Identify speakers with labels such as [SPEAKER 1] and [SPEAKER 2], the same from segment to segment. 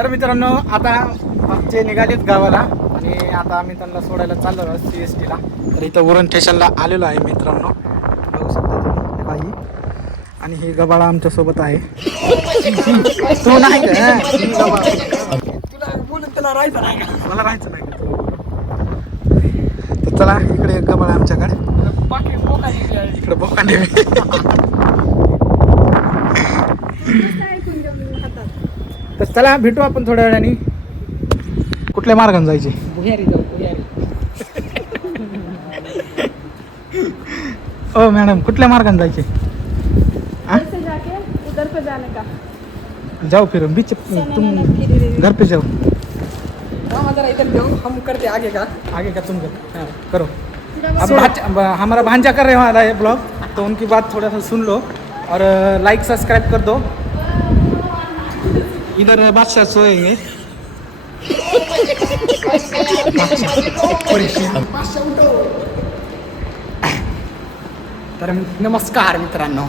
[SPEAKER 1] तर मित्रांनो आता आमचे निघालेत गावाला आणि आता आम्ही त्यांना सोडायला चाललो आहोत सी एस टीला तर इथं उरण स्टेशनला आलेलो आहे मित्रांनो. बघू शकता तुम्ही हे बाई. आणि ही गबाळा आमच्यासोबत आहे. तू नाही. तुला राहायचं नाही मला राहायचं नाही? तर चला इकडे गबाळा आमच्याकडे. इकडे बोकांडे
[SPEAKER 2] नुसतं ऐकून घ्या मी
[SPEAKER 1] तर चला भेटू आपण थोड्या वेळाने. कुठल्या मार्गाने जायचे?
[SPEAKER 3] बुहारी जाऊ बुहारी
[SPEAKER 1] ओ मॅडम कुठल्या मार्गाने जायचे?
[SPEAKER 2] ऐसे जाके उधर पे जाने का?
[SPEAKER 1] जाओ फिर बीच तुम घर पे जाओ हम जरा इधर जाओ हम करते आगे का? आगे का तुम कर हाँ, करो. अब हमारा भांजा कर रहे वाला है ब्लॉग तो उनकी बात थोड़ा सा सुन लो और लाइक सब्सक्राइब कर दो। इधर बादशाह सोएंगे तर नमस्कार मित्रांनो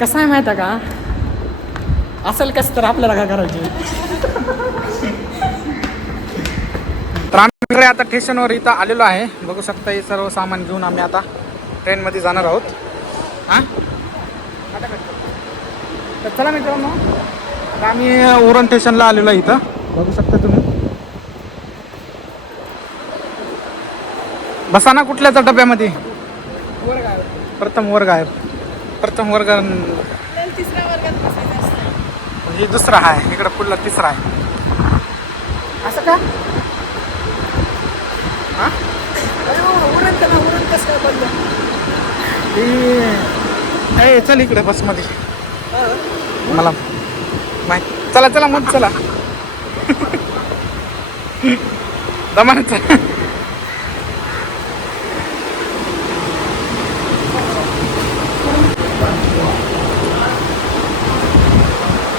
[SPEAKER 1] कसं आहे माहिती आहे का असेल कसं तर आपल्याला काय करायचे तर आम्ही आता स्टेशनवर इथं आलेलो आहे बघू शकता हे सर्व सामान घेऊन आम्ही आता ट्रेनमध्ये जाणार आहोत हां तर चला मित्रांनो आता आम्ही उरण स्टेशनला आलेलो आहे इथं. बघू शकता तुम्ही. बसा ना कुठल्याच डब्यामध्ये. प्रथम वर्ग आहे प्रथम वर्ग
[SPEAKER 2] आपल्याला तिसऱ्या वर्गात बसायचं असतं.
[SPEAKER 1] म्हणजे दुसरा आहे इकडं पुढला तिसरा आहे असं का? हा? हो, उरण उरण कसं काय ए, चल इकडे बसमध्ये. मला माहिती चला चला मग चला. दमानच चला.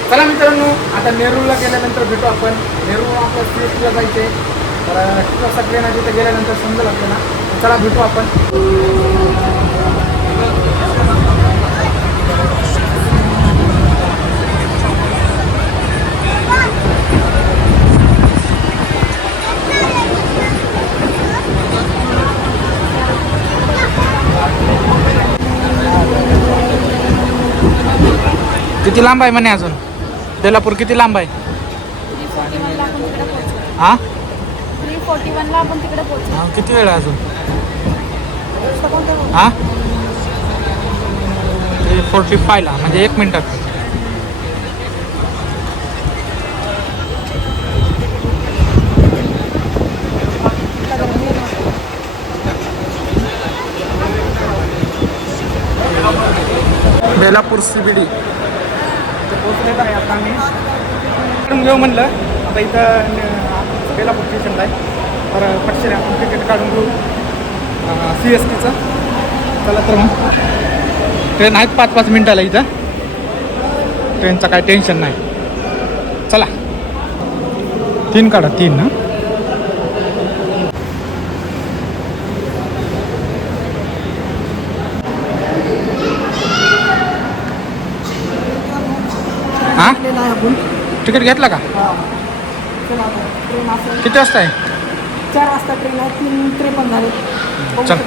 [SPEAKER 1] चला मित्रांनो आता नेरूळला गेल्यानंतर भेटू आपण. नेरूळ आपल्या सी जायचे तर सगळ्यांना तिथे गेल्यानंतर समजेल आपल्याला. चला भेटू आपण. किती लांब आहे म्हणे अजून? बेलापूर किती लांब आहे? हा?
[SPEAKER 2] थ्री फोर्टी वनला आपण तिकडे पोहोचू
[SPEAKER 1] हा, किती वेळ आहे अजून? हा? थ्री फोर्टी फायला म्हणजे एक मिनिटात बेलापूर सी बी पोहोचलेलं आहे आता आम्ही घेऊ म्हणलं. आता इथं न- बेलापूर स्टेशनला आहे. तर पटशीने आपण तिकीट काढून घेऊ. सी एस टीचं चला तर मग. ट्रेन आहेत पाच पाच मिनिटाला इथं. ट्रेनचं काय टेन्शन नाही. चला. तीन काढा तीन ना तिकीट घेतला का? किती वाजता आहे?
[SPEAKER 3] चार वाजता ट्रेन आहे तीन त्रेपन्न झाले.
[SPEAKER 1] चल.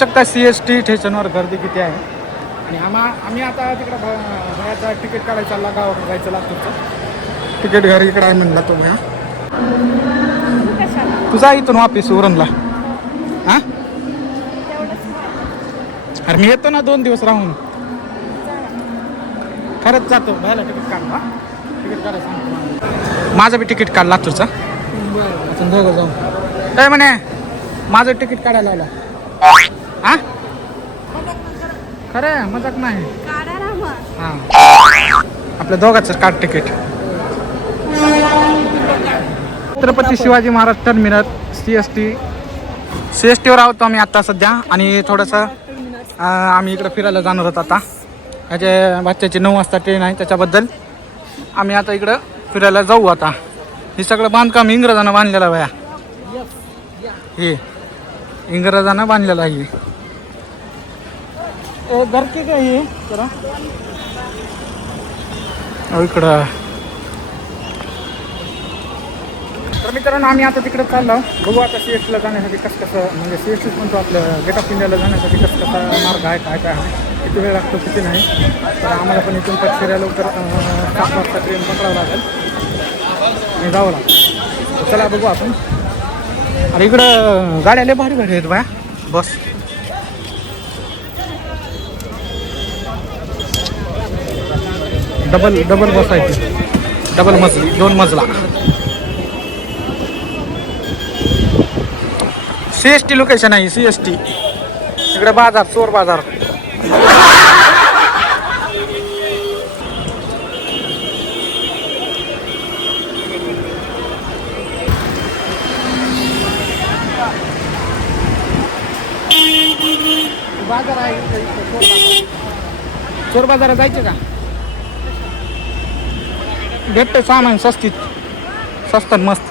[SPEAKER 1] शकता सी एस टी स्टेशनवर गर्दी किती आहे? आणि आम्हा आम्ही आता तिकडं भ- भयाचा तिकीट काढायला चालला गावाकडे जायचं लातूरचं तिकीट घरी इकडं आहे म्हणला तुम्ही हा? तुझा इथून वापिस उरणला हा? अरे मी येतो ना दोन दिवस राहून. खरंच जातो. भयाला तिकीट काढ हा? तिकीट काढायला सांगतो. माझं बी तिकीट काढ लातूरचं
[SPEAKER 3] बरं
[SPEAKER 1] आपण दोघं जाऊ. काय म्हणे? माझं तिकीट काढायला आला हा? खरं मजाक नाही. हा. आपल्या दोघांचं काट ticket. Chhatrapati Shivaji Maharaj terminal C S T C S टीवर आहोत आम्ही आता सध्या आणि थोडंसं आम्ही इकडं फिरायला जाणार आहोत आता. ह्याचे बच्च्याची नऊ वाजता ट्रेन आहे त्याच्याबद्दल आम्ही आता इकडं फिरायला जाऊ आता. हे सगळं बांधकाम इंग्रजांना बांधलेलं वया हे इंग्रजांना बांधलेलं आहे. हे. काय हे जरा. इकडं. तर मित्रांनो आम्ही आता तिकडे चाललो. बघू आता सी एस टीला जाण्यासाठी कसं कसं म्हणजे सी एस टी म्हणतो आपलं गेट ऑफ इंडियाला जाण्यासाठी कसं कसा मार्ग आहे काय काय आहे किती वेळ लागतो किती नाही. तर आम्हाला पण इथून पक्षीला लवकर सात वाजता ट्रेन पकडावं लागेल. आणि जावं लागेल. चला बघू आपण. अरे इकडं गाड्या लय भारी भारी आहेत बाया. बस. डबल डबल बस आहे ती. डबल मजली दोन मजला. सी एस टी लोकेशन आहे सी एस टी इकडे बाजार चोर बाजार. बाजार आहे इकडे, इकडे, चोर बाजार. चोर बाजारात जायचं का? भेटतं सामान स्वस्तीत. स्वस्त आणि मस्त.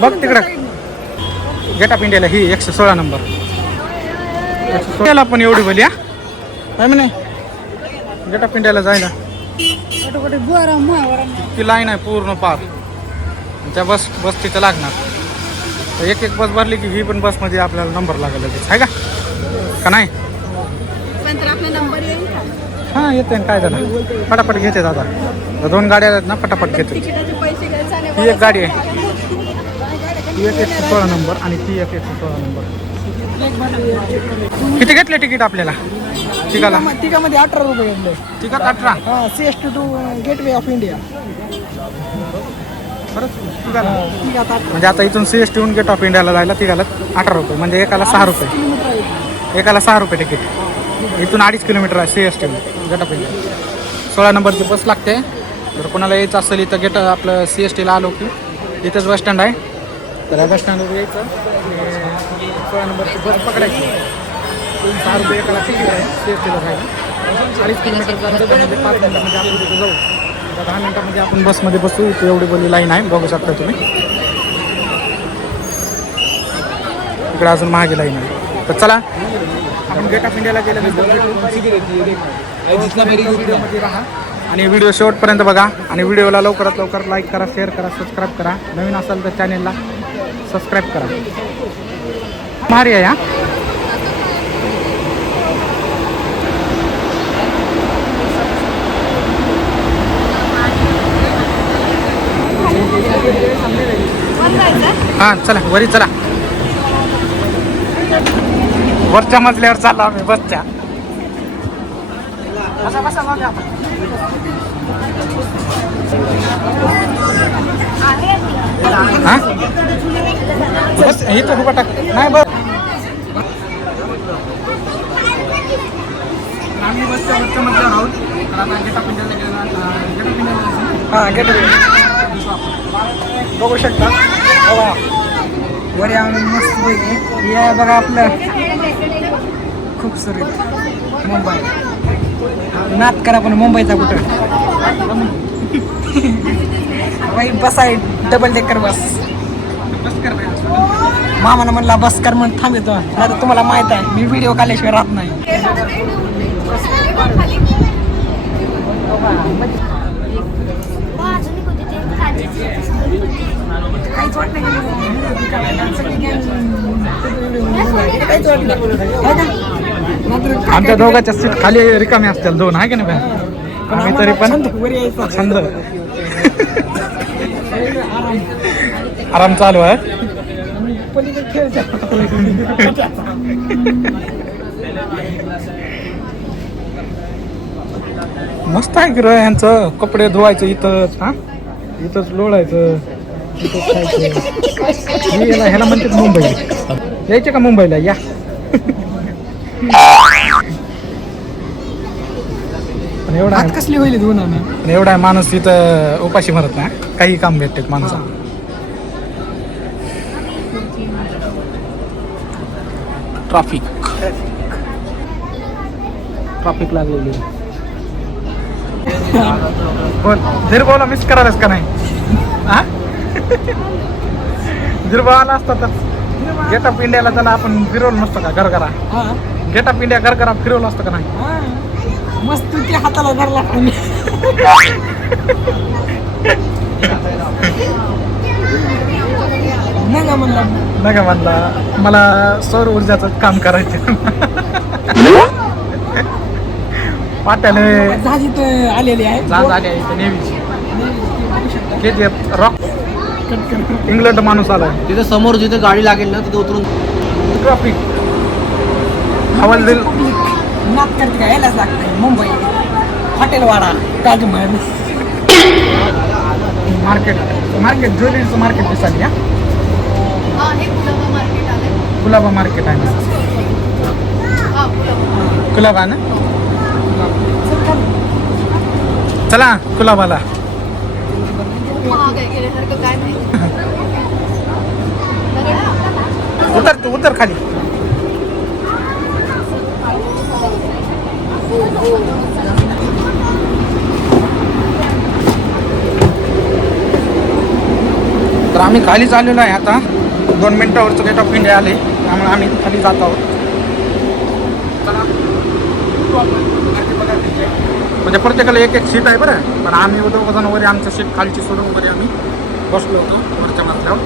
[SPEAKER 1] बघ तिकडं. गेट ऑफ इंडियाला ही एकशे सोळा नंबर एकशे सोळाला पण एवढी बोली हा? काय म्हणे? गेट ऑफ इंडियाला जायला. ती लाईन आहे पूर्ण पार. त्या बस बस तिथं लागणार. तर एक एक बस भरली की ही पण बसमध्ये आपल्याला नंबर लागेल लगेच. आहे का? का नाही?
[SPEAKER 2] नंबर येईल
[SPEAKER 1] हां येते ना काय झालं? पटापट घेते दादा. दोन गाड्या आहेत ना पटापट घेते. ही एक गाडी आहे. ती एक एकशे सोळा नंबर आणि ती एक एकशे सोळा नंबर. किती घेतले तिकीट आपल्याला? तिघाला?
[SPEAKER 3] तिघामध्ये अठरा रुपये घेतले.
[SPEAKER 1] तिघात अठरा?
[SPEAKER 3] हा C S T
[SPEAKER 1] to Gateway
[SPEAKER 3] of India
[SPEAKER 1] म्हणजे आता इथून सी एस टीहून गेट ऑफ इंडियाला जायला तिघाला अठरा रुपये. म्हणजे एकाला सहा रुपये. एकाला सहा रुपये तिकीट. इथून अडीच किलोमीटर आहे C S T gate of सोळा नंबरची बस लागते. जर कोणाला यायचं असेल इथं गेट आपलं सी एस टीला आलो की इथंच बस स्टँड आहे. तर या बस स्टँडवर यायचं. आणि सोळा नंबरची बस पकडायची. तीन सहा रुपये एकाला तिकीट आहे सी एस टीला जायला. अडीच किलोमीटरमध्ये पाच मिनटामध्ये आपण तिथे जाऊ. आता दहा मिनटामध्ये आपण बसमध्ये बसू. इथे एवढी बोली लाईन आहे. बघू शकता तुम्ही. इकडे अजून महागे लाईन आहे. तर चला आपण गेट ऑफ इंडियाला गेल्यानंतर व्हिडिओमध्ये राहा आणि व्हिडिओ शेवटपर्यंत बघा. आणि व्हिडिओला लवकरात लवकर लाईक करा शेअर करा सबस्क्राईब करा. नवीन असाल तर चॅनेलला सबस्क्राईब करा. भारी आहे हा हां चला वरी चला. वरच्या मजल्यावर चाललो आम्ही बसच्या. बसा बसा बघा आता. हा बस इथं उभा टाक नाही बस आम्ही बसच्या वरच्या मजल्यावर आहोत तर आता गेट ऑफ इंडियाला गेलं गेट ऑफ इंडियाला
[SPEAKER 3] हा गेट बघू शकता बघा वरी आम्ही मस्त पैकी या बघा आपलं खूपसुरत मुंबई नात करा पण मुंबईचा कुठं? बाई बस आहे डबल डेकर बस.
[SPEAKER 1] बस कर
[SPEAKER 3] मामानं म्हणला बस कर म्हणून थांबतो नाही तुम्हाला माहीत आहे मी व्हिडिओ काढल्याशिवाय राहत नाही. काहीच वाटत नाही. काहीच वाटत
[SPEAKER 1] आमच्या दोघांच्या सीट खाली रिकामी असतील दोन आहे की नाही?
[SPEAKER 3] पण
[SPEAKER 1] आम्ही तरी पण
[SPEAKER 3] छंद आराम.
[SPEAKER 1] चालू आहे. मस्त आहे की यांचं कपडे धुवायचं इथंच हा? इथंच लोळायचं. इथंच खायचं. ह्याला म्हणतात मुंबई यायचे का मुंबईला? या. पण एवढा
[SPEAKER 3] हात कसली होईल दोन आम्ही
[SPEAKER 1] पण एवढा माणूस इथं उपाशी मरत नाही. काही काम भेटते माणसा ट्रॅफिक ट्रॅफिक लागलेली. बोल धीरभाऊला मिस करायलाच का नाही? हा? धीरभाऊ आला असता तर गेट ऑफ इंडियाला त्याला आपण फिरवलं नसतं का? घरघरा
[SPEAKER 3] हा.
[SPEAKER 1] गेट ऑफ इंडिया घरघरा फिरवलं असतं का नाही?
[SPEAKER 3] हा. मस्त ते हाताला धरला आणि नाही का म्हणलं.
[SPEAKER 1] नाही का म्हणला मला सौर ऊर्जाचं काम करायचं. वाट्याने
[SPEAKER 3] जहाज इथं आलेली आहे.
[SPEAKER 1] जात आली आहे इथं नेव्हीची
[SPEAKER 3] बघू शकता.
[SPEAKER 1] K G F rock England माणूस आलाय.
[SPEAKER 4] तिथे समोर जिथे गाडी लागेल ना तिथे उतरून
[SPEAKER 1] ट्रॉफिक हवालदिल
[SPEAKER 3] नात करते का यायलाच लागतंय. मुंबई हॉटेलवाडा ताजमहल
[SPEAKER 1] मार्केट मार्केट ज्वेलरीचं मार्केट दिसाली हे
[SPEAKER 2] गुलाबा मार्केट आलंय.
[SPEAKER 1] कुलाबा मार्केट आहे. ना
[SPEAKER 2] हा गुलाबा
[SPEAKER 1] कुलाबा ना? चला कुलाबाला. उतर तू उतर खाली. तर आम्ही खाली चाललेलो आहे आता. दोन मिनिटावरचं गेट ऑफ इंडिया आले. त्यामुळे आम्ही खाली जात आहोत. चला. म्हणजे प्रत्येकाला एक एक सीट आहे बरं. पण आम्ही दोघं वगैरे आमचं सीट खालची सोडून वगैरे आम्ही बसलो होतो वरच्या मजल्यावर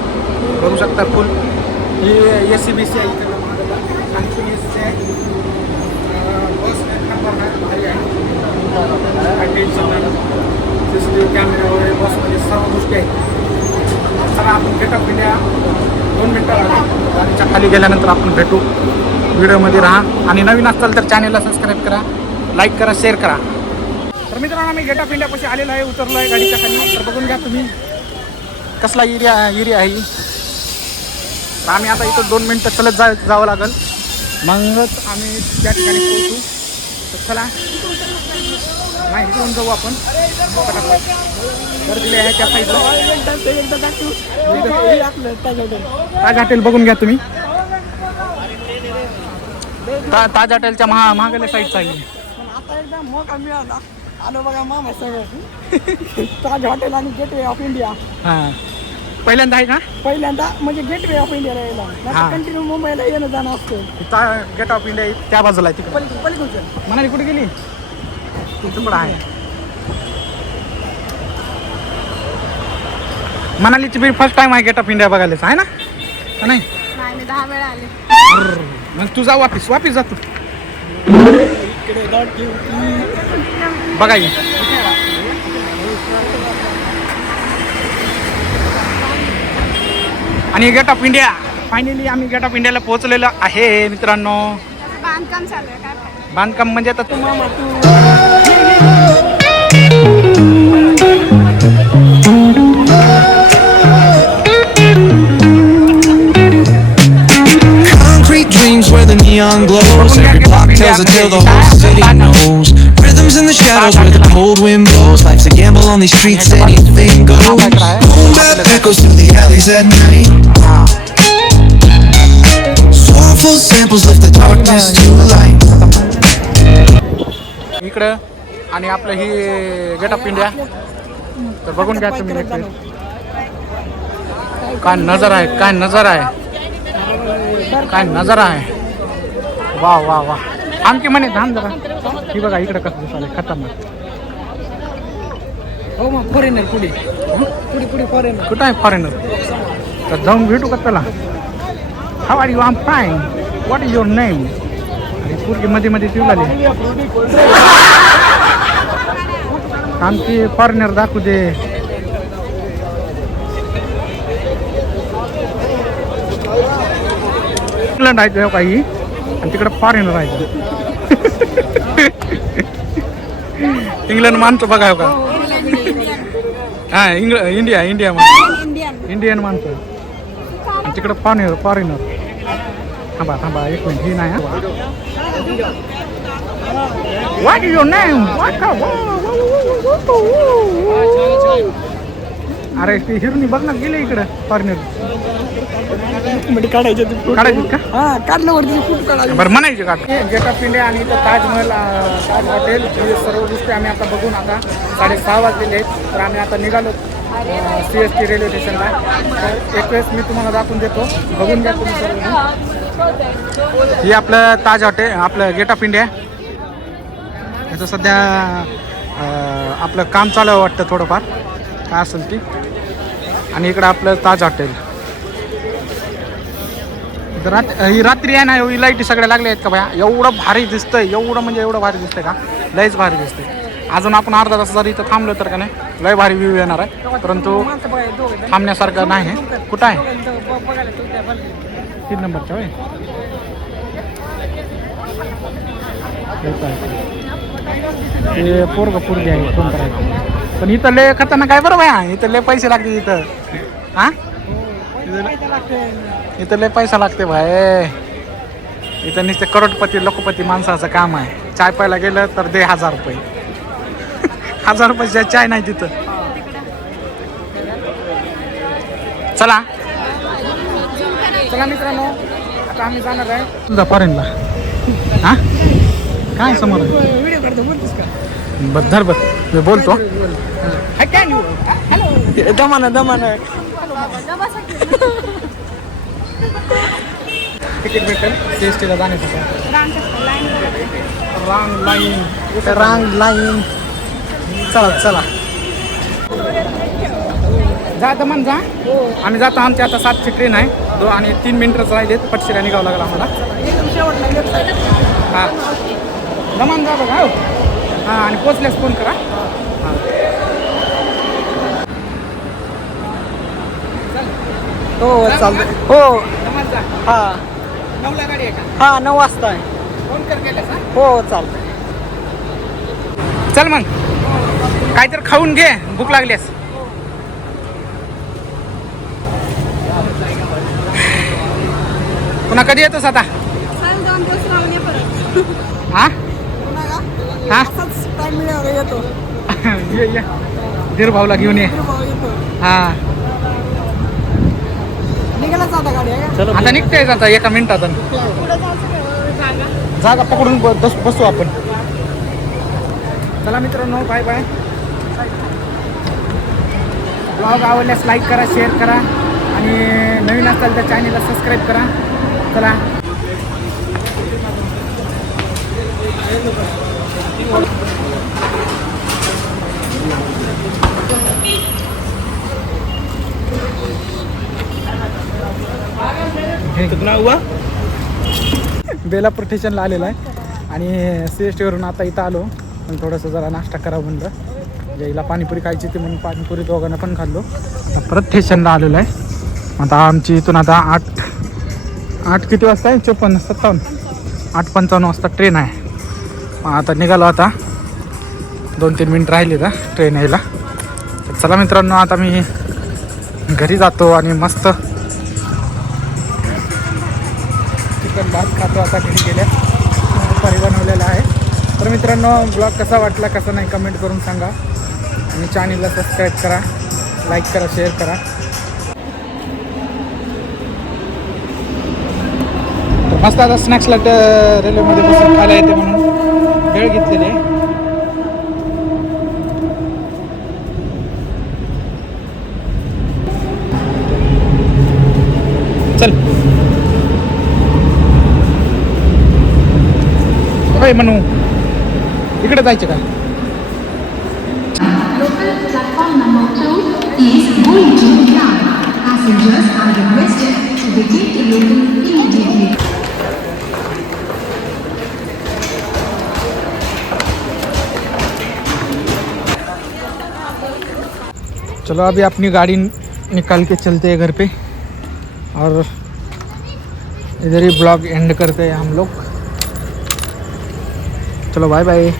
[SPEAKER 1] बघू शकता फुल ही एस सी बी सी आहे इकडं खाली पण एस सी आहे अं, भारी आहे काही टेन्शन नाही C C T V camera वगैरे बसमध्ये सर्व गोष्टी आहेत चला आपण गेट इंडिया दोन मिनटं गाडीच्या खाली गेल्यानंतर आपण भेटू. व्हिडिओमध्ये राहा. आणि नवीन असाल तर चॅनेलला सबस्क्राईब करा. लाईक करा शेअर करा. तर मित्रांनो आम्ही गेट ऑफ इंडियापाशी आलेलो आहे उतरलो आहे गाडीच्या खाली. तर बघून घ्या तुम्ही. कसला एरिया एरिया आहे तर आम्ही आता इथं दोन मिनटं चलत जा जावं लागेल. मगच आम्ही त्या ठिकाणी पोहोचू. तर चला. नाही इकडून जाऊ आपण. पटापट गर्दीला आहे त्या साईडला
[SPEAKER 3] ताज हॉटेल.
[SPEAKER 1] बघून घ्या तुम्ही. ता ताज हॉटेलच्या महा महागल्या साईडचा आहे.
[SPEAKER 3] पण आता एकदा मोका मिळाला. आलो बघा मामा सगळं. ताज हॉटेल आणि गेटवे ऑफ इंडिया
[SPEAKER 1] हां. पहिल्यांदा आहे का?
[SPEAKER 3] पहिल्यांदा म्हणजे गेटवे ऑफ इंडियाला यायला.
[SPEAKER 1] हा.
[SPEAKER 3] कंटिन्यू मुंबईला येणं जाणं असतं.
[SPEAKER 1] गेट ऑफ इंडिया त्या बाजूला आहे तिकडे.
[SPEAKER 3] पलीकडे पलीकडचं
[SPEAKER 1] मनाली कुठे गेली? तिथं पण आहे. मनालीची बी फर्स्ट टाइम आहे गेट ऑफ इंडिया बघायलाच आहे ना? का नाही?
[SPEAKER 2] नाही मी दहा वेळा आले.
[SPEAKER 1] मग तू जा वापिस वापिस जा तू.
[SPEAKER 3] इकडे.
[SPEAKER 1] बघा ये. आणि गेट ऑफ इंडिया फायनली आम्ही गेट ऑफ इंडियाला पोहोचलेलो आहे मित्रांनो
[SPEAKER 2] त्याचं बांधकाम चालू आहे काय फायदा?
[SPEAKER 1] बांधकाम म्हणजे आता
[SPEAKER 3] तू मामा तू
[SPEAKER 5] Concrete dreams where the neon glows. Every block tells a tale the whole city knows. Rhythms in the shadows where the cold wind blows. Life's a gamble on these streets, anything goes. Boom bap echoes through the alleys at night. Soulful samples lift the darkness to light.
[SPEAKER 1] इकडं आणि आपलं ही gate of India तर बघून घ्या तुम्ही एक काय नजर आहे काय नजर आहे काय नजर आहे वा वा वा आमची म्हणे धान जरा. ही बघा इकडं कसं दिसायला खतरनाक.
[SPEAKER 3] हो मग फॉरेनर पुढे पुढे पुढे फॉरेनर
[SPEAKER 1] कुठं आहे फॉरेनर तर जाऊन भेटू का त्याला? How are you am fine what is your name पूर्वी मध्ये मध्ये ती आली आमची फॉरेनर दाखवू दे. इंग्लंड आहे तेव्हा काही आणि तिकडे फॉरेनर आहे. इंग्लंड मानतो बघा हो का? हा इंग्ल इंडिया इंडिया माणसं इंडियन मानतो. आणि तिकडे फॉरेनर फॉरेनर थांबा थांबा एक मिनिट ही नाही व्हॉट इज युअर नेम अरे ती हिरणी बघ ना गेले इकडे फॉरेनर
[SPEAKER 3] म्हणजे काढायचे.
[SPEAKER 1] काढायचे का?
[SPEAKER 3] हा काढल्यावरती फोटो काढायचे.
[SPEAKER 1] बरं म्हणायचे का? गेट ऑफ इंडिया आणि इथं ताजमहल ताज हॉटेल हे सर्व गोष्टी आम्ही आता बघून आता साडेसहा वाजलेले आहेत. तर आम्ही आता निघालो सी एस टी रेल्वे स्टेशनला तर एक वेळेस मी तुम्हाला दाखवून देतो. बघून घ्या तुम्ही सर्व ही आपलं ताज हॉटेल आपलं गेट ऑफ इंडिया याचं सध्या आपलं काम चालू आहे वाटतं थोडंफार. काय असेल ती? आणि इकडं आपलं ताज हॉटेल. रात ही रात्री आहे ना एवढी लाईटी सगळ्या लागल्या आहेत का बाया? एवढं भारी दिसतंय एवढं म्हणजे एवढं भारी दिसतंय का? लयच भारी दिसतंय. अजून आपण अर्धा तास जरी इथं थांबलो तर का नाही लय भारी व्ह्यू येणार आहे. परंतु थांबण्यासारखं नाही. कुठं आहे? तीन नंबरच्या होय? ते हे पोरग पोरगी आहे कोण करायचं पण इथं लय खतरनाक आहे बरं बाया? इथं लय पैसे लागते इथं. हा? इथं लय पैसा लागते भाय इथं नुसते करोडपती लोकपती माणसाचं काम आहे. चाय प्यायला गेलं तर दे हजार रुपये. हजार रुपयाची चाय नाही तिथं. चला. चला मित्रांनो आता आम्ही जाणार आहे. तुझा फॉरेनला हा? काय समोर
[SPEAKER 3] काढतो बोलतोस का
[SPEAKER 1] धर बस मी बोलतो.
[SPEAKER 3] दमाना दमाना.
[SPEAKER 1] तिकीट भेटेल. सी एस टीला जाण्यासाठी रांग लाईन रांग लाईन चला चला. जा दमन जा. आम्ही जातो आमची आता सातची ट्रेन आहे. दो आणि तीन मिनिटं राहिलेत. पटशिरा निघावं लागला आम्हाला. हां. दमन जा बघा हो. हां आणि पोचल्यास फोन करा. हां
[SPEAKER 3] हो चालतंय. हो.
[SPEAKER 1] दमन जा.
[SPEAKER 3] हा.
[SPEAKER 1] नऊला गाडी आहे का?
[SPEAKER 3] हा नऊ वाजता आहे.
[SPEAKER 1] फोन कर केल्यास हां.
[SPEAKER 3] हो चालतंय.
[SPEAKER 1] चल मग. काहीतरी खाऊन घे भूक लागल्यास पुन्हा कधी येतोस आता?
[SPEAKER 2] सांग दोन दिवस राहून ये परत.
[SPEAKER 1] हा? हा?
[SPEAKER 3] येतो
[SPEAKER 1] ये ये. धीर भाऊला घेऊन ये. हा.
[SPEAKER 3] आता गाडी आहे का
[SPEAKER 1] आता निघते आता एका मिनिटात जागा पकडून बस बसू आपण. चला मित्रांनो बाय बाय ब्लॉग आवडल्यास लाईक करा शेअर करा. आणि नवीन असाल तर चॅनलला सबस्क्राईब करा. चला. बेलापूर स्टेशनला आलेला आहे. आणि सी एस टीवरून आता इथं आलो. पण थोडंसं जरा नाश्ता करावं म्हणलं. म्हणजे यायला पाणीपुरी खायची ती म्हणून पाणीपुरी दोघांना पण खाल्लो. आता परत स्टेशनला आलेलो आहे. आता आमची इथून आता आठ आठ किती वाजता आहे? चोपन्न सत्तावन्न. आठ पंचावन्न वाजता ट्रेन आहे. आता निघालो आता. दोन तीन मिनिट राहिली का ट्रेन यायला. तर चला मित्रांनो आता मी घरी जातो आणि मस्त चिकन भात खातो आता घरी गेल्या. दुपारी बनवलेला आहे. तर मित्रांनो ब्लॉग कसा वाटला कसा नाही कमेंट करून सांगा. आणि चॅनलला सबस्क्राईब करा लाईक करा शेअर करा. मस्त आता स्नॅक्सला रेल्वेमध्ये बसून खायला येते म्हणून. वेळ घेतलेली आहे चल काय म्हणू इकडे जायचं का
[SPEAKER 6] Local platform number two is going to down. Passengers are requested to vacate the local immediately.
[SPEAKER 1] चलो, अभी अपनी गाड़ी निकाल के चलते हैं घर पे। और इधर ही ब्लॉग एंड करते हैं हम लोग। चलो बाय बाय